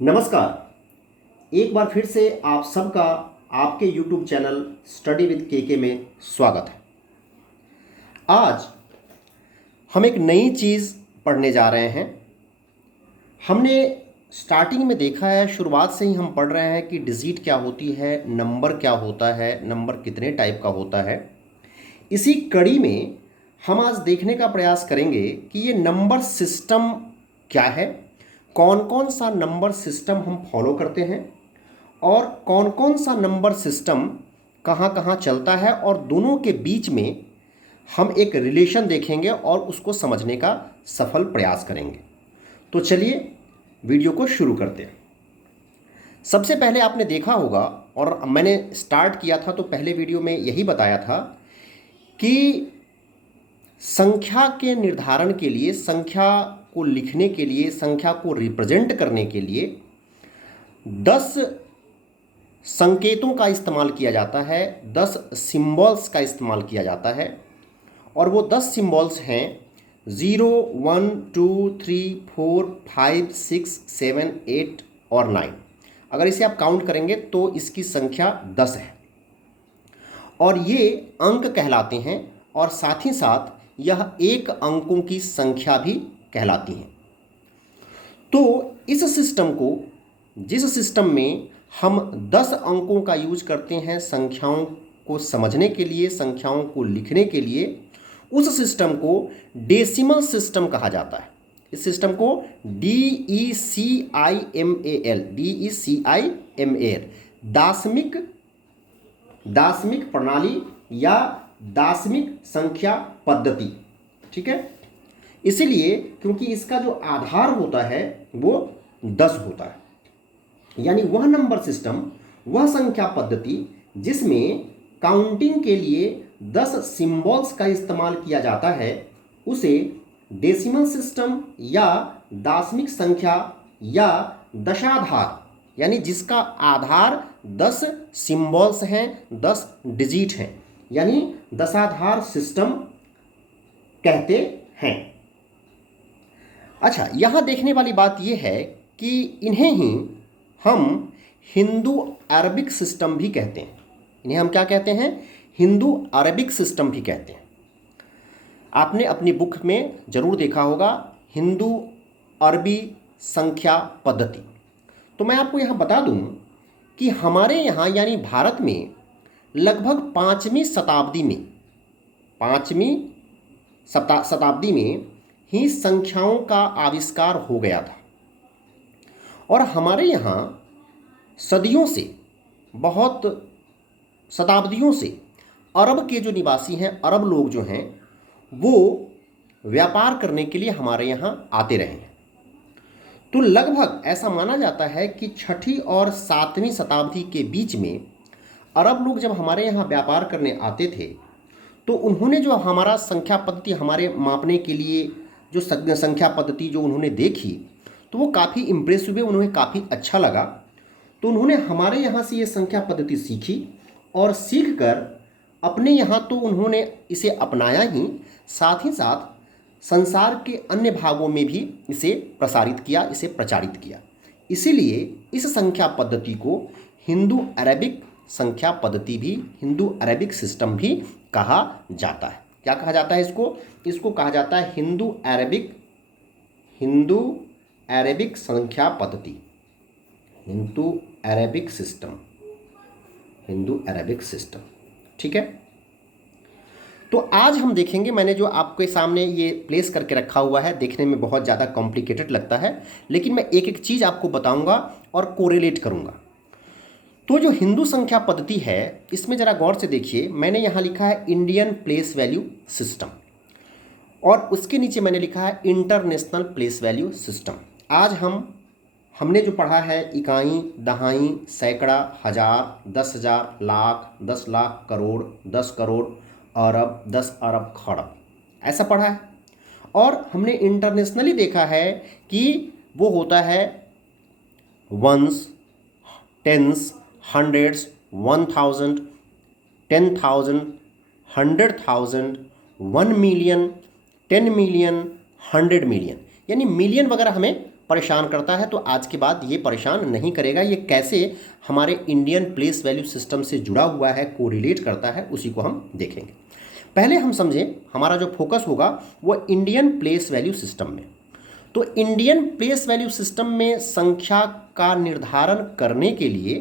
नमस्कार। एक बार फिर से आप सबका आपके YouTube चैनल स्टडी विद के में स्वागत है। आज हम एक नई चीज़ पढ़ने जा रहे हैं। हमने स्टार्टिंग में देखा है, शुरुआत से ही हम पढ़ रहे हैं कि डिजिट क्या होती है, नंबर क्या होता है, नंबर कितने टाइप का होता है। इसी कड़ी में हम आज देखने का प्रयास करेंगे कि ये नंबर सिस्टम क्या है, कौन कौन सा नंबर सिस्टम हम फॉलो करते हैं और कौन कौन सा नंबर सिस्टम कहाँ कहाँ चलता है, और दोनों के बीच में हम एक रिलेशन देखेंगे और उसको समझने का सफल प्रयास करेंगे। तो चलिए वीडियो को शुरू करते हैं। सबसे पहले आपने देखा होगा, और मैंने स्टार्ट किया था तो पहले वीडियो में यही बताया था कि संख्या के निर्धारण के लिए, संख्या को लिखने के लिए, संख्या को रिप्रेजेंट करने के लिए 10 संकेतों का इस्तेमाल किया जाता है, 10 सिंबल्स का इस्तेमाल किया जाता है। और वो 10 सिंबल्स हैं 0, 1, 2, 3, 4, 5, 6, 7, 8 और 9। अगर इसे आप काउंट करेंगे तो इसकी संख्या 10 है और ये अंक कहलाते हैं, और साथ ही साथ यह एक अंकों की संख्या भी कहलाती हैं। तो इस सिस्टम को, जिस सिस्टम में हम 10 अंकों का यूज करते हैं संख्याओं को समझने के लिए, संख्याओं को लिखने के लिए, उस सिस्टम को डेसिमल सिस्टम कहा जाता है। इस सिस्टम को DECIMAL दाशमिक प्रणाली या दाशमिक संख्या पद्धति, ठीक है। इसीलिए क्योंकि इसका जो आधार होता है वो 10 होता है, यानी वह नंबर सिस्टम, वह संख्या पद्धति जिसमें काउंटिंग के लिए 10 सिंबल्स का इस्तेमाल किया जाता है, उसे डेसिमल सिस्टम या दाशमिक संख्या या दशाधार, यानी जिसका आधार 10 सिंबल्स हैं, 10 डिजिट हैं, यानी दशाधार सिस्टम कहते हैं। अच्छा, यहाँ देखने वाली बात यह है कि इन्हें ही हम हिंदू अरबिक सिस्टम भी कहते हैं। इन्हें हम क्या कहते हैं? हिंदू अरबिक सिस्टम भी कहते हैं। आपने अपनी बुक में जरूर देखा होगा हिंदू अरबी संख्या पद्धति। तो मैं आपको यहाँ बता दूँ कि हमारे यहाँ यानी भारत में लगभग 5वीं शताब्दी में ही संख्याओं का आविष्कार हो गया था, और हमारे यहाँ सदियों से, बहुत शताब्दियों से अरब के जो निवासी हैं, अरब लोग जो हैं, वो व्यापार करने के लिए हमारे यहाँ आते रहे हैं। तो लगभग ऐसा माना जाता है कि 6वीं और 7वीं शताब्दी के बीच में अरब लोग जब हमारे यहाँ व्यापार करने आते थे तो उन्होंने जो हमारा संख्या पद्धति, हमारे मापने के लिए जो संख्या पद्धति जो उन्होंने देखी, तो वो काफ़ी इम्प्रेस हुए, उन्हें काफ़ी अच्छा लगा। तो उन्होंने हमारे यहाँ से ये संख्या पद्धति सीखी, और सीख कर अपने यहाँ तो उन्होंने इसे अपनाया ही, साथ ही साथ संसार के अन्य भागों में भी इसे प्रसारित किया, इसे प्रचारित किया। इसीलिए इस संख्या पद्धति को हिंदू अरेबिक संख्या पद्धति भी, हिंदू अरेबिक सिस्टम भी कहा जाता है। क्या कहा जाता है इसको? इसको कहा जाता है हिंदू अरेबिक संख्या पद्धति, हिंदू अरेबिक सिस्टम, ठीक है। तो आज हम देखेंगे, मैंने जो आपके सामने ये प्लेस करके रखा हुआ है, देखने में बहुत ज़्यादा कॉम्प्लिकेटेड लगता है, लेकिन मैं एक एक चीज़ आपको बताऊंगा और कोरिलेट करूंगा। तो जो हिंदू संख्या पद्धति है, इसमें ज़रा गौर से देखिए, मैंने यहाँ लिखा है इंडियन प्लेस वैल्यू सिस्टम, और उसके नीचे मैंने लिखा है इंटरनेशनल प्लेस वैल्यू सिस्टम। आज हमने जो पढ़ा है इकाई, दहाई, सैकड़ा, हज़ार, 10,000, लाख, 10 लाख, करोड़, 10 करोड़, अरब, 10 अरब, खरब, ऐसा पढ़ा है। और हमने इंटरनेशनली देखा है कि वो होता है ones, tens, hundreds, 1000, 10,000, 100,000, 1 million, 10 million, 100 million, यानी मिलियन वगैरह हमें परेशान करता है, तो आज के बाद ये परेशान नहीं करेगा। ये कैसे हमारे इंडियन प्लेस वैल्यू सिस्टम से जुड़ा हुआ है, कोरिलेट करता है, उसी को हम देखेंगे। पहले हम समझें, हमारा जो फोकस होगा वो इंडियन प्लेस वैल्यू सिस्टम में। तो इंडियन प्लेस वैल्यू सिस्टम में संख्या का निर्धारण करने के लिए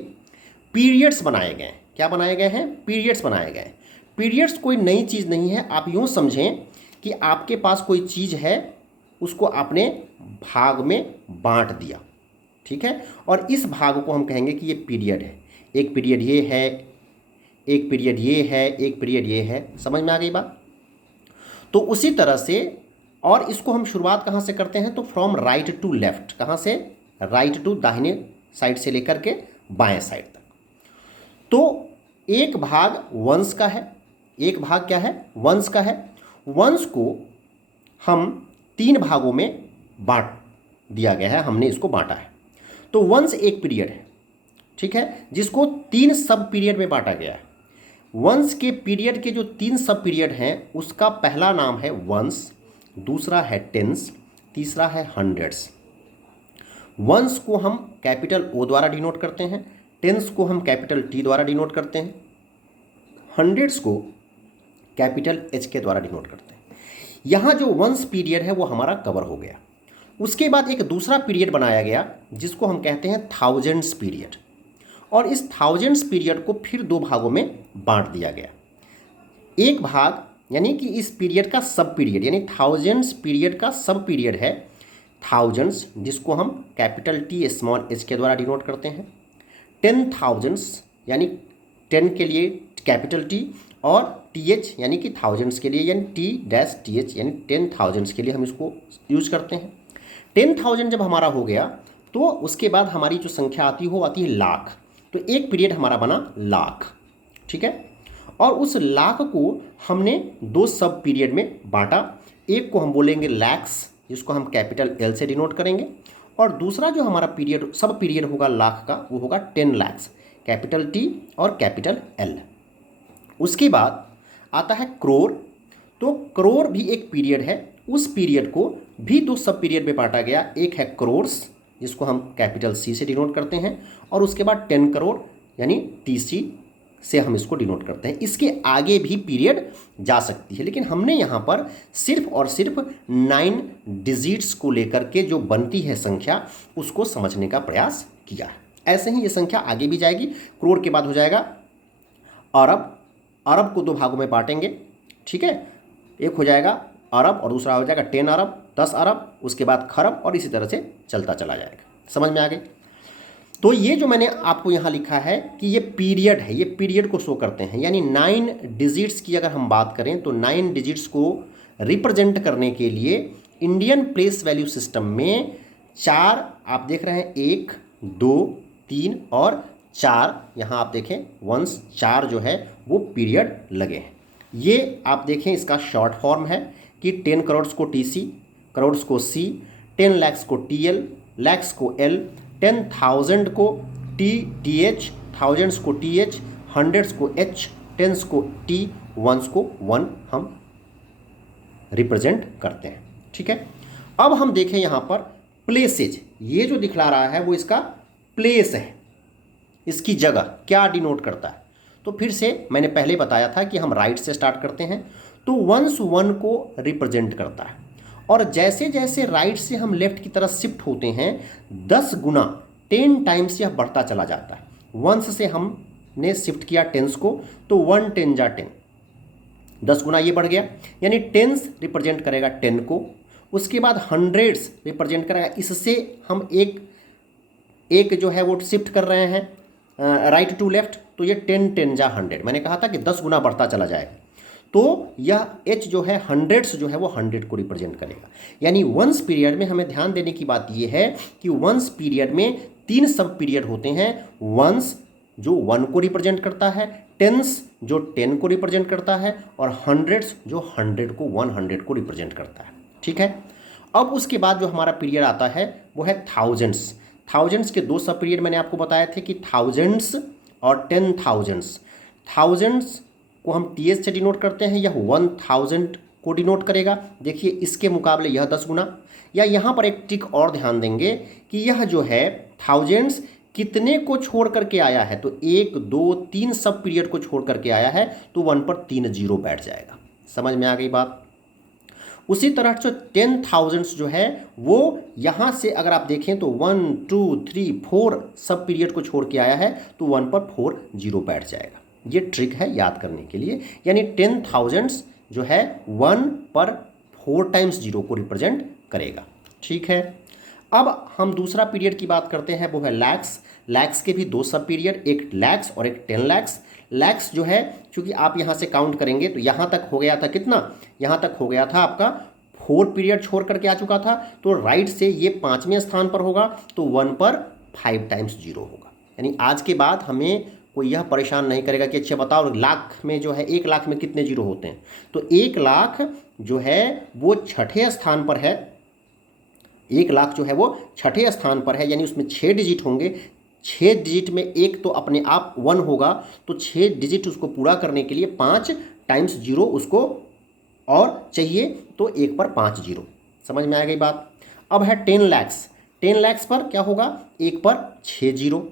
पीरियड्स बनाए गए हैं। क्या बनाए गए हैं? पीरियड्स बनाए गए हैं। पीरियड्स कोई नई चीज़ नहीं है। आप यूँ समझें कि आपके पास कोई चीज़ है, उसको आपने भाग में बांट दिया, ठीक है, और इस भाग को हम कहेंगे कि ये पीरियड है। एक पीरियड ये है, एक पीरियड ये है, एक पीरियड ये है। समझ में आ गई बात? तो उसी तरह से, और इसको हम शुरुआत कहाँ से करते हैं? तो फ्रॉम राइट टू लेफ्ट। कहाँ से? राइट टू, दाहिने साइड से लेकर के बाएं साइड तक। तो एक भाग वंश का है, एक भाग क्या है? वंश का है। वंश को हम 3 भागों में बांट दिया गया है, हमने इसको बांटा है। तो वंश एक पीरियड है, ठीक है, जिसको 3 सब पीरियड में बांटा गया है। वंश के पीरियड के जो 3 सब पीरियड हैं, उसका पहला नाम है वंश, दूसरा है टेंस, तीसरा है हंड्रेड्स। वंश को हम कैपिटल ओ द्वारा डिनोट करते हैं, टेंस को हम कैपिटल टी द्वारा डिनोट करते हैं, हंड्रेड्स को कैपिटल एच के द्वारा डिनोट करते हैं। यहाँ जो वंश पीरियड है वो हमारा कवर हो गया। उसके बाद एक दूसरा पीरियड बनाया गया जिसको हम कहते हैं थाउजेंड्स पीरियड, और इस थाउजेंड्स पीरियड को फिर 2 भागों में बांट दिया गया। एक भाग यानी कि इस पीरियड का सब पीरियड, यानी थाउजेंड्स पीरियड का सब पीरियड है थाउजेंड्स, जिसको हम कैपिटल टी स्मॉल एच के द्वारा डिनोट करते हैं। 10,000 यानी 10 के लिए कैपिटल टी, और टी एच यानी कि थाउजेंड्स के लिए, यानी T-TH यानी 10,000 के लिए हम इसको यूज करते हैं। 10,000 जब हमारा हो गया तो उसके बाद हमारी जो संख्या आती है वो आती है लाख। तो एक पीरियड हमारा बना लाख, ठीक है, और उस लाख को हमने 2 सब पीरियड में बांटा। एक को हम बोलेंगे लैक्स, जिसको हम कैपिटल एल से डिनोट करेंगे, और दूसरा जो हमारा पीरियड सब पीरियड होगा लाख का, वो होगा 10 लैक्स, कैपिटल टी और कैपिटल एल। उसके बाद आता है करोड़। तो करोड़ भी एक पीरियड है, उस पीरियड को भी 2 सब पीरियड में बांटा गया। एक है करोर्स, जिसको हम कैपिटल सी से डिनोट करते हैं, और उसके बाद 10 करोड़ यानी TC से हम इसको डिनोट करते हैं। इसके आगे भी पीरियड जा सकती है, लेकिन हमने यहाँ पर सिर्फ और सिर्फ 9 डिजिट्स को लेकर के जो बनती है संख्या, उसको समझने का प्रयास किया है। ऐसे ही ये संख्या आगे भी जाएगी। करोड़ के बाद हो जाएगा अरब। अरब को 2 भागों में बांटेंगे, ठीक है, एक हो जाएगा अरब और दूसरा हो जाएगा 10 अरब, 10 अरब, उसके बाद खरब, और इसी तरह से चलता चला जाएगा। समझ में आ गई? तो ये जो मैंने आपको यहाँ लिखा है कि ये पीरियड है, ये पीरियड को शो करते हैं। यानी 9 डिजिट्स की अगर हम बात करें तो 9 डिजिट्स को रिप्रेजेंट करने के लिए इंडियन प्लेस वैल्यू सिस्टम में 4 आप देख रहे हैं, 1, 2, 3 और 4, यहाँ आप देखें वंस 4 जो है वो पीरियड लगे हैं। ये आप देखें इसका शॉर्ट फॉर्म है कि 10 करोड़ को TC, करोड़ को C, 10 लैक्स को TL, लैक्स को L, 10,000 को TH, थाउजेंड्स को TH, हंड्रेड्स को H, टेंस को T, वंस को 1 हम रिप्रेजेंट करते हैं, ठीक है। अब हम देखें यहाँ पर प्लेसेज। ये जो दिखला रहा है वो इसका प्लेस है, इसकी जगह क्या डिनोट करता है। तो फिर से मैंने पहले बताया था कि हम राइट से स्टार्ट करते हैं, तो वंस 1 को रिप्रेजेंट करता है, और जैसे जैसे राइट से हम लेफ्ट की तरफ शिफ्ट होते हैं 10 गुना 10 टाइम्स यह बढ़ता चला जाता है। वंस से हमने शिफ्ट किया टेंस को, तो 1 10 जा 10, 10 गुना ये बढ़ गया, यानी टेंस रिप्रेजेंट करेगा 10 को। उसके बाद हंड्रेड्स रिप्रेजेंट करेगा, इससे हम एक जो है वो शिफ्ट कर रहे हैं राइट टू लेफ्ट, तो ये 10 10 जा 100। मैंने कहा था कि 10 गुना बढ़ता चला जाएगा, तो यह H जो है हंड्रेड्स जो है वो 100 को रिप्रेजेंट करेगा। यानी वंस पीरियड में हमें ध्यान देने की बात यह है कि वंस पीरियड में 3 सब पीरियड होते हैं। वंस जो 1 को रिप्रेजेंट करता है, टेंस जो 10 को रिप्रेजेंट करता है, और हंड्रेड्स जो 100 को 100 को रिप्रेजेंट करता है, ठीक है। अब उसके बाद जो हमारा पीरियड आता है वो है थाउजेंड्स। थाउजेंड्स के 2 सब पीरियड मैंने आपको बताए थे कि थाउजेंड्स और 10,000। थाउजेंड्स को हम TH से डिनोट करते हैं, यह 1000 को डिनोट करेगा। देखिए इसके मुकाबले यह 10 गुना। या यहाँ पर एक ट्रिक और ध्यान देंगे कि यह जो है थाउजेंड्स कितने को छोड़ करके आया है, तो 1 2 3 सब पीरियड को छोड़ करके आया है, तो 1 पर 3 जीरो बैठ जाएगा। समझ में आ गई बात। उसी तरह जो 10,000 जो है वो यहाँ से अगर आप देखें तो 1 2 3 4 सब पीरियड को छोड़ के आया है, तो 1 पर 4 जीरो बैठ जाएगा। ये ट्रिक है याद करने के लिए। यानी 10,000 जो है 1 पर 4 टाइम्स जीरो को रिप्रेजेंट करेगा। ठीक है, अब हम दूसरा पीरियड की बात करते हैं, वो है लैक्स। लैक्स के भी 2 सब पीरियड, एक लैक्स और एक 10 लैक्स। लैक्स जो है चूंकि आप यहाँ से काउंट करेंगे तो यहाँ तक हो गया था कितना, यहाँ तक हो गया था आपका 4 पीरियड छोड़ करके आ चुका था, तो राइट से ये 5वें स्थान पर होगा, तो 1 पर 5 टाइम्स जीरो होगा। यानी आज के बाद हमें कोई यह परेशान नहीं करेगा कि अच्छा बताओ लाख में जो है 1 लाख में कितने जीरो होते हैं, तो 1 लाख जो है वो 6ठे स्थान पर है। 1 लाख जो है वो 6ठे स्थान पर है, यानी उसमें 6 डिजिट होंगे। 6 डिजिट में एक तो अपने आप 1 होगा, तो 6 डिजिट उसको पूरा करने के लिए 5 टाइम्स जीरो उसको और चाहिए, तो 1 पर 5 जीरो। समझ में आ गई बात। अब है 10 लैक्स। 10 लैक्स पर क्या होगा, 1 पर 6 जीरो।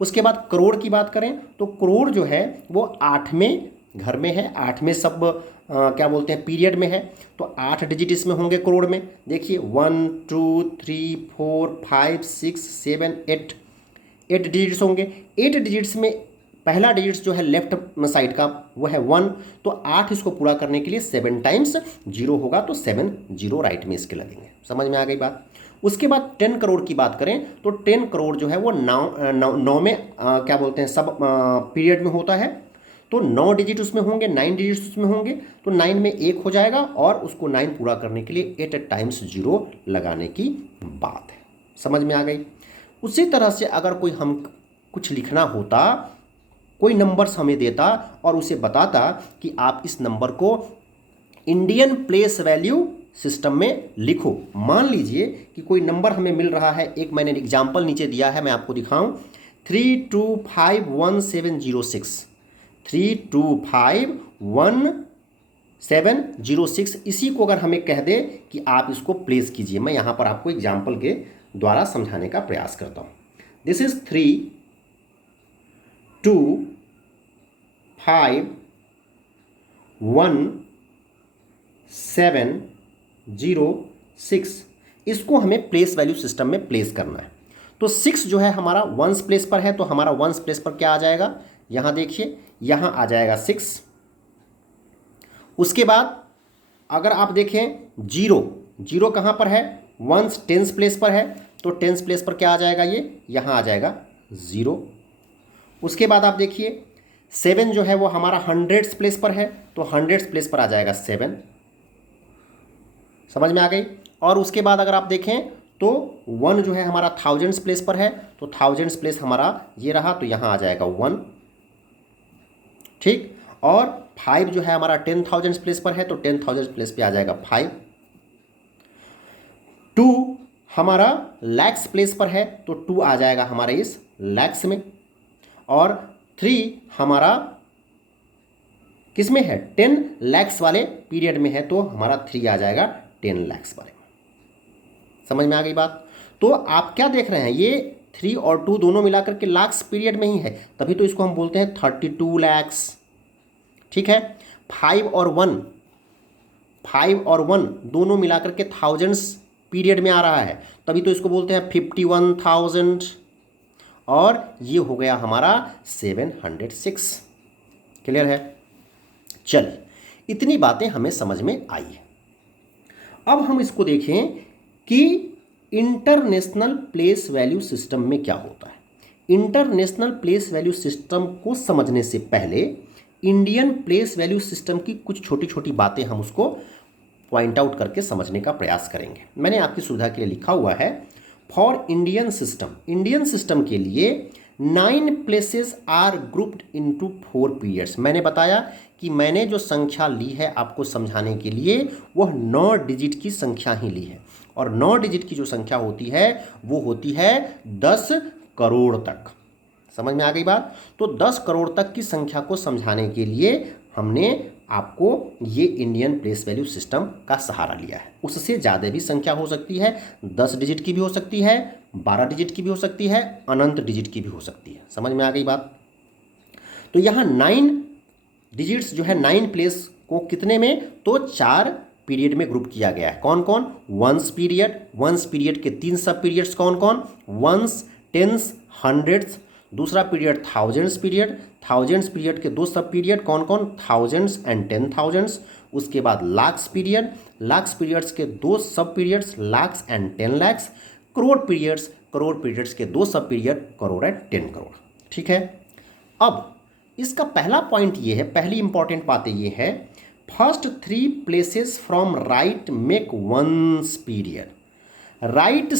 उसके बाद करोड़ की बात करें तो करोड़ जो है वो 8वें घर में है, 8वें सब क्या बोलते हैं पीरियड में है, तो 8 डिजिट इसमें होंगे करोड़ में। देखिए 1 2 3 4 5 6 7 8 डिजिट्स होंगे। 8 डिजिट्स में पहला डिजिट्स जो है लेफ्ट साइड का वो है 1, तो 8 इसको पूरा करने के लिए 7 टाइम्स जीरो होगा, तो 7 जीरो राइट में इसके लगेंगे। समझ में आ गई बात। उसके बाद 10 करोड़ की बात करें तो 10 करोड़ जो है वो 9 में क्या बोलते हैं सब पीरियड में होता है, तो 9 डिजिट उसमें होंगे, 9 डिजिट्स उसमें होंगे, तो 9 में 1 हो जाएगा और उसको 9 पूरा करने के लिए 8 टाइम्स जीरो लगाने की बात है। समझ में आ गई। उसी तरह से अगर कोई हम कुछ लिखना होता, कोई नंबर्स हमें देता और उसे बताता कि आप इस नंबर को इंडियन प्लेस वैल्यू सिस्टम में लिखो। मान लीजिए कि कोई नंबर हमें मिल रहा है, एक मैंने एग्जाम्पल नीचे दिया है, मैं आपको दिखाऊं, 3251,706 3251,706। इसी को अगर हमें कह दे कि आप इसको प्लेस कीजिए, मैं यहाँ पर आपको एग्जाम्पल के द्वारा समझाने का प्रयास करता हूँ। This is 3251,706। इसको हमें प्लेस वैल्यू सिस्टम में प्लेस करना है। तो 6 जो है हमारा वंस प्लेस पर है, तो हमारा वंस प्लेस पर क्या आ जाएगा, यहाँ देखिए यहाँ आ जाएगा 6। उसके बाद अगर आप देखें जीरो कहाँ पर है, वंस टेंस प्लेस पर है, तो टेंस प्लेस पर क्या आ जाएगा, ये यहाँ आ जाएगा 0। उसके बाद आप देखिए 7 जो है वो हमारा हंड्रेड्स प्लेस पर है, तो हंड्रेड्स प्लेस पर आ जाएगा 7। समझ में आ गई। और उसके बाद अगर आप देखें तो 1 जो है हमारा थाउजेंड्स प्लेस पर है, तो थाउजेंड्स प्लेस हमारा ये रहा, तो यहाँ आ जाएगा 1। ठीक। और 5 जो है हमारा 10,000 प्लेस पर है, तो 10,000 प्लेस पे आ जाएगा 5। 2 हमारा लैक्स प्लेस पर है, तो 2 आ जाएगा हमारे इस लैक्स में। और 3 हमारा किस में है, 10 लैक्स वाले पीरियड में है, तो हमारा 3 आ जाएगा 10 लैक्स वाले में। समझ में आ गई बात। तो आप क्या देख रहे हैं, ये 3 और 2 दोनों मिलाकर के लाख्स पीरियड में ही है, तभी तो इसको हम बोलते हैं 32 लैक्स। ठीक है। 5 और 1 दोनों मिलाकर के थाउजेंड्स पीरियड में आ रहा है, तभी तो इसको बोलते हैं 51,000। और ये हो गया हमारा 706। क्लियर है। चलिए, इतनी बातें हमें समझ में आई है। अब हम इसको देखें कि इंटरनेशनल प्लेस वैल्यू सिस्टम में क्या होता है। इंटरनेशनल प्लेस वैल्यू सिस्टम को समझने से पहले इंडियन प्लेस वैल्यू सिस्टम की कुछ छोटी छोटी बातें हम उसको पॉइंट आउट करके समझने का प्रयास करेंगे। मैंने आपकी सुविधा के लिए लिखा हुआ है, for Indian system, Indian system के लिए 9 places are grouped into 4 periods. मैंने बताया कि मैंने जो संख्या ली है आपको समझाने के लिए, वह 9 डिजिट की संख्या ही ली है, और 9 डिजिट की जो संख्या होती है वो होती है 10 करोड़ तक। समझ में आ गई बात। तो 10 करोड़ तक की संख्या को समझाने के लिए हमने आपको ये इंडियन प्लेस वैल्यू सिस्टम का सहारा लिया है। उससे ज़्यादा भी संख्या हो सकती है, 10 डिजिट की भी हो सकती है, 12 डिजिट की भी हो सकती है, अनंत डिजिट की भी हो सकती है। समझ में आ गई बात। तो यहाँ 9 डिजिट्स जो है 9 प्लेस को कितने में, तो 4 पीरियड में ग्रुप किया गया है। कौन कौन, वंस पीरियड के 3 सब पीरियड्स कौन कौन, वंस, टेंस, हंड्रेड्स। दूसरा पीरियड थाउजेंड्स पीरियड के 2 सब पीरियड कौन कौन, थाउजेंड्स एंड 10,000s। उसके बाद लाख्स पीरियड्स के 2 सब periods, lakhs and 10 lakhs। Crore periods के 2 सब पीरियड, करोड़ एंड 10 करोड़। ठीक है। अब इसका पहला पॉइंट ये है, पहली इंपॉर्टेंट बातें ये है, first 3 places from right make ones period. Right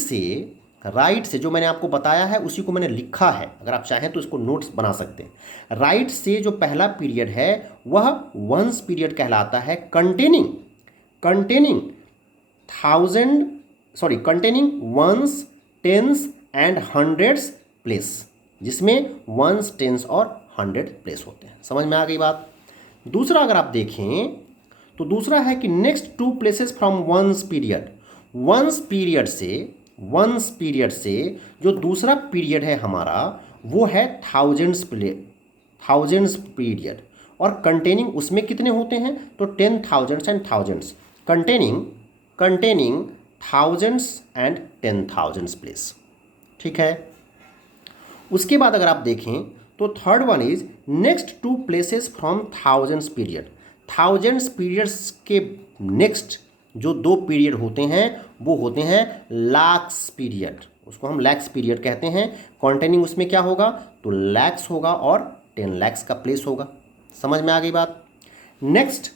से जो मैंने आपको बताया है उसी को मैंने लिखा है, अगर आप चाहें तो इसको नोट्स बना सकते हैं। राइट से जो पहला पीरियड है वह वंस पीरियड कहलाता है, containing ones, tens and hundreds place, जिसमें वंस, टेंस और 100 प्लेस होते हैं। समझ में आ गई बात। दूसरा अगर आप देखें तो दूसरा है कि next 2 places from ones period से जो दूसरा पीरियड है हमारा वो है थाउजेंड्स पीरियड, और कंटेनिंग उसमें कितने होते हैं, तो 10,000s and thousands, containing thousands and 10,000s place. ठीक है। उसके बाद अगर आप देखें तो third one is next 2 places from thousands periods के नेक्स्ट जो 2 पीरियड होते हैं वो होते हैं लाख्स पीरियड, उसको हम लैक्स पीरियड कहते हैं। कंटेनिंग उसमें क्या होगा, तो लैक्स होगा और 10 lakhs का प्लेस होगा। समझ में आ गई बात। Next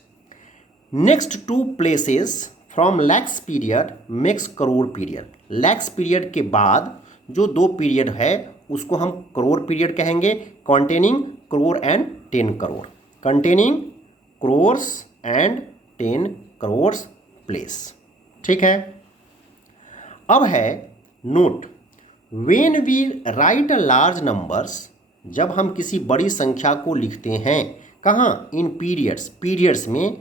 2 places from lakhs period makes crore period. Lakhs period के बाद जो 2 पीरियड है उसको हम करोड़ पीरियड कहेंगे, containing crore and 10 crore, containing crores and 10 crore place. ठीक है। अब है note, when we write a large numbers, जब हम किसी बड़ी संख्या को लिखते हैं, कहाँ, इन पीरियड्स में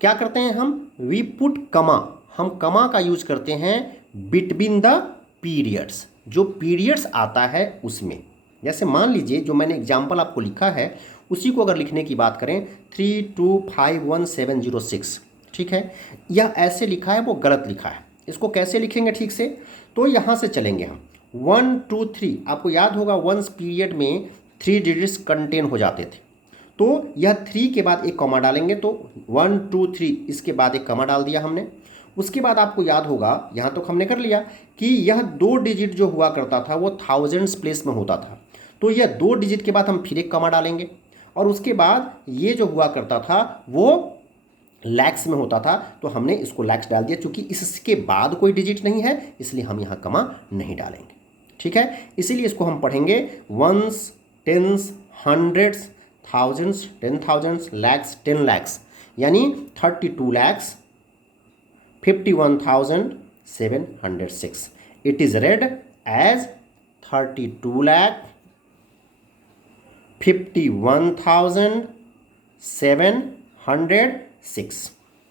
क्या करते हैं हम, वी पुट कमा, हम कमा का यूज करते हैं बिटवीन द पीरियड्स, जो पीरियड्स आता है उसमें। जैसे मान लीजिए जो मैंने एग्जाम्पल आपको लिखा है उसी को अगर लिखने की बात करें 3251706, ठीक है, यह ऐसे लिखा है वो गलत लिखा है। इसको कैसे लिखेंगे ठीक से, तो यहाँ से चलेंगे हम 1 2 3, आपको याद होगा वंस पीरियड में 3 डिजिट्स कंटेन हो जाते थे, तो यह 3 के बाद एक कॉमा डालेंगे, तो 1 2 3 इसके बाद एक कॉमा डाल दिया हमने। उसके बाद आपको याद होगा, यहाँ तक हमने कर लिया कि यह 2 डिजिट जो हुआ करता था वो थाउजेंड्स प्लेस में होता था, तो यह 2 डिजिट के बाद हम फिर एक कॉमा डालेंगे, और उसके बाद ये जो हुआ करता था वो लैक्स में होता था, तो हमने इसको लैक्स डाल दिया। चूंकि इसके बाद कोई डिजिट नहीं है इसलिए हम यहाँ कॉमा नहीं डालेंगे। ठीक है, इसीलिए इसको हम पढ़ेंगे ones, tens, hundreds, thousands, 10,000s, lakhs, 10 lakhs, यानी 32,51,706। It is read as 32,51,706।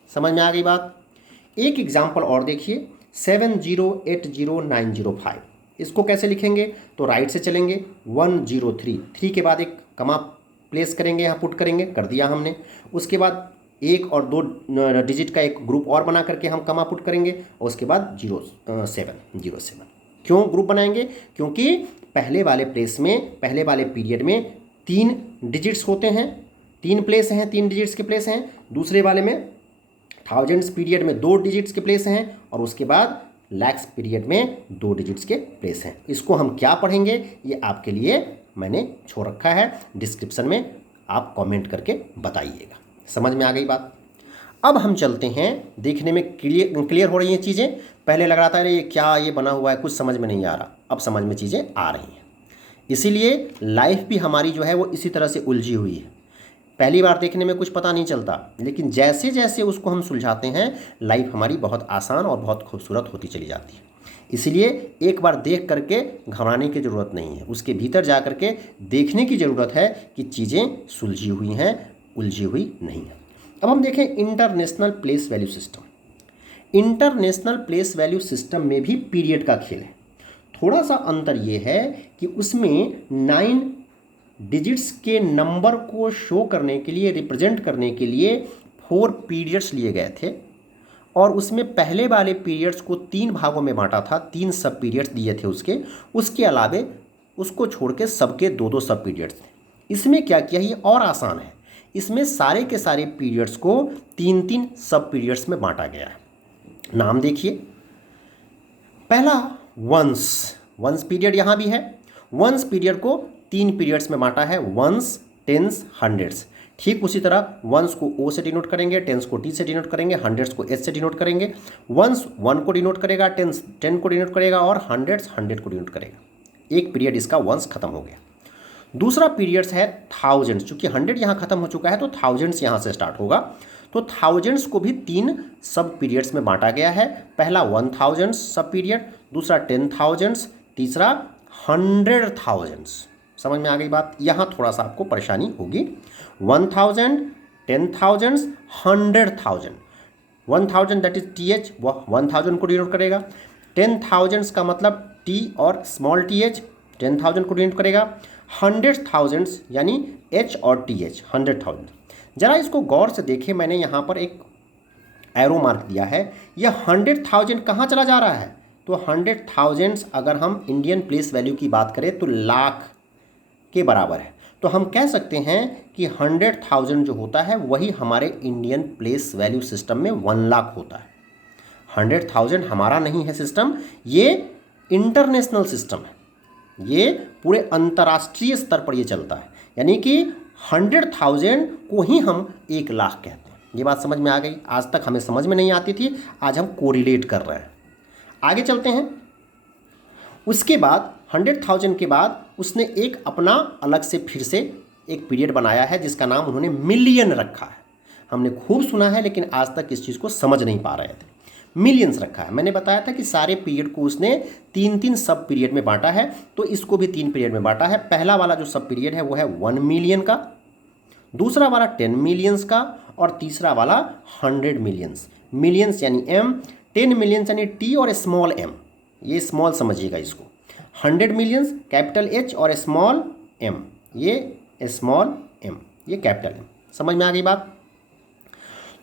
समझ में आ गई बात। एक एग्जाम्पल और देखिए 7080905, इसको कैसे लिखेंगे, तो राइट से चलेंगे 103 के बाद एक कमा प्लेस करेंगे, यहाँ पुट करेंगे, कर दिया हमने। उसके बाद 1 और 2 डिजिट का एक ग्रुप और बना करके हम कमा पुट करेंगे, और उसके बाद 07। क्यों ग्रुप बनाएंगे, क्योंकि पहले वाले प्लेस में, पहले वाले पीरियड में 3 डिजिट्स होते हैं, 3 प्लेस हैं, 3 डिजिट्स के प्लेस हैं। दूसरे वाले में थाउजेंड्स पीरियड में 2 डिजिट्स के प्लेस हैं, और उसके बाद लैक्स पीरियड में 2 डिजिट्स के प्लेस हैं। इसको हम क्या पढ़ेंगे ये आपके लिए मैंने छोड़ रखा है, डिस्क्रिप्शन में आप कमेंट करके बताइएगा। समझ में आ गई बात। अब हम चलते हैं, देखने में क्लियर हो रही हैं चीज़ें। पहले लग रहा था अरे ये क्या ये बना हुआ है, कुछ समझ में नहीं आ रहा, अब समझ में चीज़ें आ रही हैं। इसीलिए लाइफ भी हमारी जो है वो इसी तरह से उलझी हुई है। पहली बार देखने में कुछ पता नहीं चलता, लेकिन जैसे जैसे उसको हम सुलझाते हैं लाइफ हमारी बहुत आसान और बहुत खूबसूरत होती चली जाती है। इसलिए एक बार देख करके घबराने की ज़रूरत नहीं है, उसके भीतर जा करके देखने की ज़रूरत है कि चीज़ें सुलझी हुई हैं, उलझी हुई नहीं है। अब हम देखें international place value system. International place value system में भी पीरियड का खेल है। थोड़ा सा अंतर ये है कि उसमें 9 डिजिट्स के नंबर को शो करने के लिए, रिप्रेजेंट करने के लिए 4 पीरियड्स लिए गए थे, और उसमें पहले वाले पीरियड्स को 3 भागों में बांटा था, 3 सब पीरियड्स दिए थे उसके अलावे उसको छोड़ के सबके 2-2 सब पीरियड्स थे। इसमें क्या किया, ये और आसान है, इसमें सारे के सारे पीरियड्स को 3-3 सब पीरियड्स में बांटा गया है। नाम देखिए, पहला वंस पीरियड यहाँ भी है। वंस पीरियड को 3 पीरियड्स में बांटा है, वंस, टेंस, हंड्रेड्स। ठीक उसी तरह वंस को ओ से डिनोट करेंगे, टेंस को टी से डिनोट करेंगे, हंड्रेड्स को एच से डिनोट करेंगे। वंस 1 को डिनोट करेगा, टेंस 10 को डिनोट करेगा, और हंड्रेड्स 100 को डिनोट करेगा। एक पीरियड इसका वंस खत्म हो गया। दूसरा पीरियड्स है थाउजेंड्स। चूंकि 100 यहाँ खत्म हो चुका है तो थाउजेंड्स यहाँ से स्टार्ट होगा। तो थाउजेंड्स को भी 3 सब पीरियड्स में बांटा गया है। पहला 1000 सब पीरियड, दूसरा 10,000, तीसरा 100,000। समझ में आ गई बात? यहाँ थोड़ा सा आपको परेशानी होगी। 1000, 10,000, 100,000। 1000 दैट इज टी एच, वह 1000 को डिनोट करेगा। 10,000 का मतलब टी और स्मॉल टी एच 10,000 को डिनोट करेगा। 100,000 यानी एच और टी एच 100,000। जरा इसको गौर से देखें, मैंने यहाँ पर एक एरो मार्क दिया है। यह 100,000 कहाँ चला जा रहा है? तो 100,000 अगर हम इंडियन प्लेस वैल्यू की बात करें तो लाख के बराबर है। तो हम कह सकते हैं कि 100,000 जो होता है वही हमारे इंडियन प्लेस वैल्यू सिस्टम में 1 लाख होता है। 100,000 हमारा नहीं है सिस्टम, ये इंटरनेशनल सिस्टम है, ये पूरे अंतर्राष्ट्रीय स्तर पर ये चलता है। यानी कि 100,000 को ही हम 1 लाख कहते हैं। ये बात समझ में आ गई? आज तक हमें समझ में नहीं आती थी, आज हम कोरिलेट कर रहे हैं। आगे चलते हैं। उसके बाद 100,000 के बाद उसने एक अपना अलग से फिर से एक पीरियड बनाया है जिसका नाम उन्होंने मिलियन रखा है। हमने खूब सुना है लेकिन आज तक इस चीज़ को समझ नहीं पा रहे थे। मिलियंस रखा है। मैंने बताया था कि सारे पीरियड को उसने 3-3 सब पीरियड में बांटा है, तो इसको भी 3 पीरियड में बांटा है। पहला वाला जो सब पीरियड है वो है 1 मिलियन का, दूसरा वाला 10 मिलियंस का, और तीसरा वाला 100 मिलियंस। मिलियंस यानी एम, 10 मिलियंस यानी टी और स्मॉल एम, ये स्मॉल समझिएगा इसको। 100 मिलियंस कैपिटल एच और स्मॉल एम, ये स्मॉल एम, ये कैपिटल एम। समझ में आ गई बात?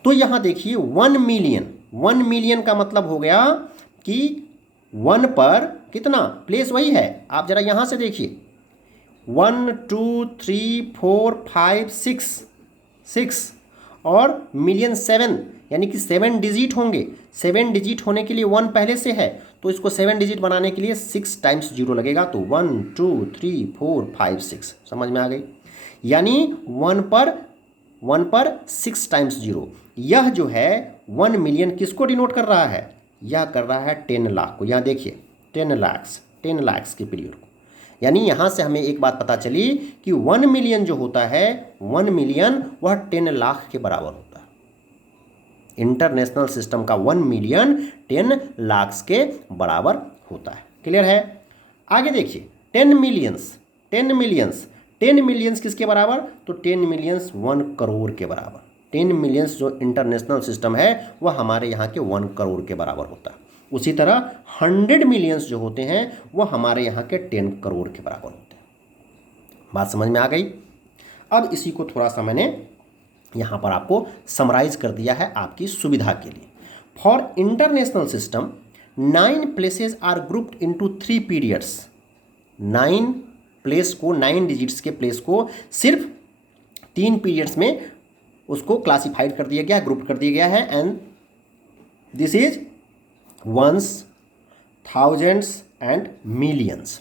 तो यहाँ देखिए 1 मिलियन, 1 मिलियन का मतलब हो गया कि 1 पर कितना प्लेस वही है। आप जरा यहाँ से देखिए 1 2 3 4 5 6 और मिलियन 7, यानी कि 7 डिजिट होंगे। 7 डिजिट होने के लिए 1 पहले से है, तो इसको 7 डिजिट बनाने के लिए 6 टाइम्स 0 लगेगा। तो 1 2 3 4 5 6। समझ में आ गई? यानी 1 पर 6 टाइम्स 0। यह जो है 1 मिलियन किसको डिनोट कर रहा है? यह कर रहा है 10 लाख को। यहाँ देखिए 10 लाख के पीरियड को। यानी यहाँ से हमें एक बात पता चली कि 1 मिलियन जो होता है, 1 मिलियन वह 10 लाख के बराबर होता है। इंटरनेशनल सिस्टम का 1 मिलियन 10 लाख के बराबर होता है। क्लियर है? आगे देखिए 10 मिलियंस किसके बराबर? तो 10 मिलियंस 1 करोड़ के बराबर। 10 मिलियंस जो इंटरनेशनल सिस्टम है वह हमारे यहाँ के 1 करोड़ के बराबर होता है। उसी तरह 100 मिलियंस जो होते हैं वह हमारे यहाँ के 10 करोड़ के बराबर होते हैं। बात समझ में आ गई? अब इसी को थोड़ा सा मैंने यहाँ पर आपको समराइज कर दिया है आपकी सुविधा के लिए। For international system 9 places are grouped into 3 periods. 9 place को, 9 डिजिट्स के प्लेस को सिर्फ 3 पीरियड्स में उसको क्लासिफाइड कर दिया गया, ग्रुप कर दिया गया है। And this is ones, thousands and millions.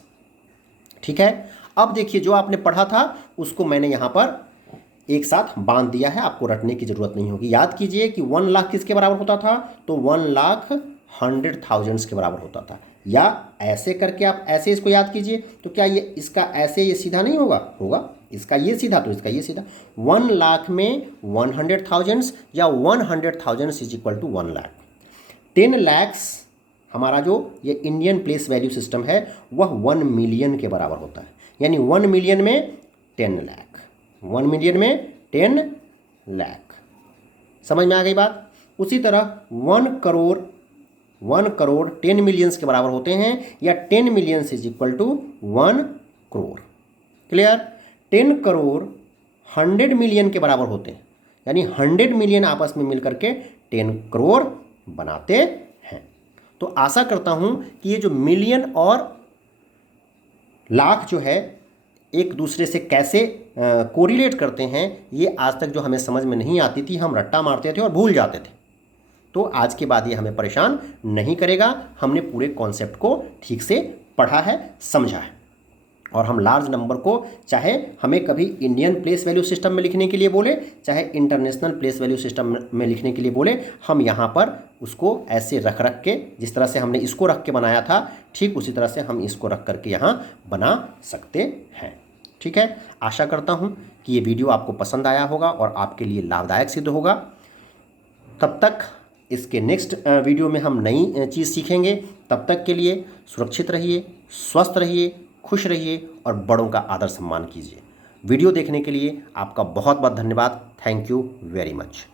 ठीक है? अब देखिए जो आपने पढ़ा था उसको मैंने यहाँ पर एक साथ बांध दिया है, आपको रटने की जरूरत नहीं होगी। याद कीजिए कि 1 लाख किसके बराबर होता था? तो 1 लाख 100,000 के बराबर होता था। या ऐसे करके आप ऐसे इसको याद कीजिए, तो क्या ये इसका ऐसे ये सीधा नहीं होगा इसका ये सीधा, तो इसका ये सीधा। 1 लाख में 100,000 या 100,000 is equal to 1 lakh. 10 lakhs हमारा जो ये इंडियन प्लेस वैल्यू सिस्टम है वह 1 मिलियन के बराबर होता है। यानी 1 मिलियन में 10 लाख, 1 मिलियन में 10 लाख। समझ में आ गई बात। उसी तरह 1 करोड़ 10 मिलियंस के बराबर होते हैं, या 10 millions is equal to 1 crore. Clear. 10 crore 100 million के बराबर होते हैं, यानी 100 मिलियन आपस में मिलकर के 10 करोड़ बनाते हैं। तो आशा करता हूं कि ये जो मिलियन और लाख जो है एक दूसरे से कैसे कोरिलेट करते हैं, ये आज तक जो हमें समझ में नहीं आती थी, हम रट्टा मारते थे और भूल जाते थे। तो आज के बाद ये हमें परेशान नहीं करेगा। हमने पूरे कॉन्सेप्ट को ठीक से पढ़ा है, समझा है, और हम लार्ज नंबर को चाहे हमें कभी इंडियन प्लेस वैल्यू सिस्टम में लिखने के लिए बोले, चाहे इंटरनेशनल प्लेस वैल्यू सिस्टम में लिखने के लिए बोले, हम यहाँ पर उसको ऐसे रख के, जिस तरह से हमने इसको रख के बनाया था, ठीक उसी तरह से हम इसको रख करके यहाँ बना सकते हैं। ठीक है। आशा करता हूँ कि ये वीडियो आपको पसंद आया होगा और आपके लिए लाभदायक सिद्ध होगा। तब तक इसके नेक्स्ट वीडियो में हम नई चीज़ सीखेंगे। तब तक के लिए सुरक्षित रहिए, स्वस्थ रहिए, खुश रहिए और बड़ों का आदर सम्मान कीजिए। वीडियो देखने के लिए आपका बहुत बहुत धन्यवाद। Thank you very much.